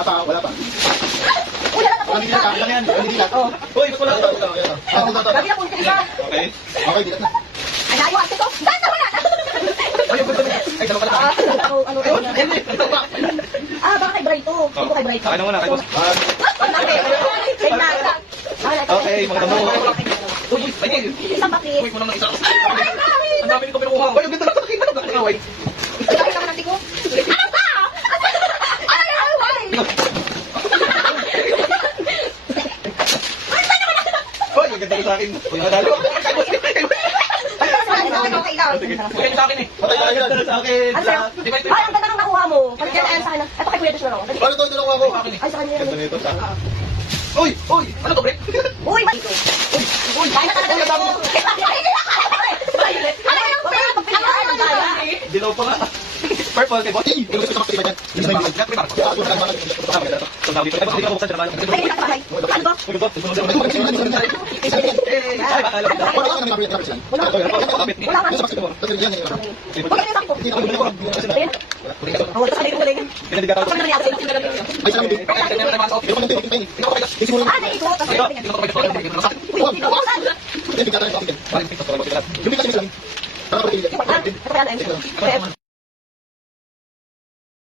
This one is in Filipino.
Wala pa. Uy, wala na po. Walang dilat ha. Ilang yan? Walang dilat. Uy, mas wala. Gabi na po isa. Okay. Okay, dilat na. Ay, layo ate ko. Ganda mo na. Ay, dalawa pala. Baka kay Bray to. Hindi ko kay Bray to. Akin na muna, kay boss. Okay, mga tamo. Uy, ay, isang bakit. uy, mo naman isa. Ang dami nito pinukuha. Uy, ang ganda na takin. Ano ba? Away. Kaya naman natin ko. Ano ba? Uy, ang ganda na sa akin. Uy, madalo. Uy, sa akin eh. Patay na yan. Sa akin. Ay, ang ganda nang nakuha mo. Pagkaya ayan sa akin. Ito kay Kuya Josh na lang. Ano to? Ito nakuha ko. Ay, sa kanya Ganda yan. nito sa akin. Uy, uy. Ano to, bre? Uy, ba? Uy, kaya na talaga dito. Ano yung pera? Pagpinakain ang gala. Dilaw pa nga. Purple, kay boss. Hey, ano gusto ka makita dyan? Hindi na may Black River. So, So, sabi ko, hindi ka buksan siya naman. Ay, nakakahay. Ano ba? Uy, boss. Ay, bakala ko. wala ka namin kapit sila. Wala nga. Wala nga. Tapos yan, yan. Huwag ka na sakto. Ayan. Oh, sa sabi ko ulit. Pinadigat ako. Ako na nangyari sa'yo. Ay, salamat din. Ito pa ng tingin. Tingin mo Ah, naikot. Tapos sabi niya. Uy, hindi ko saan. Yung bigyan tayo sa akin. Yung bigyan tayo sa akin. Para kapatid. Ito kaya na.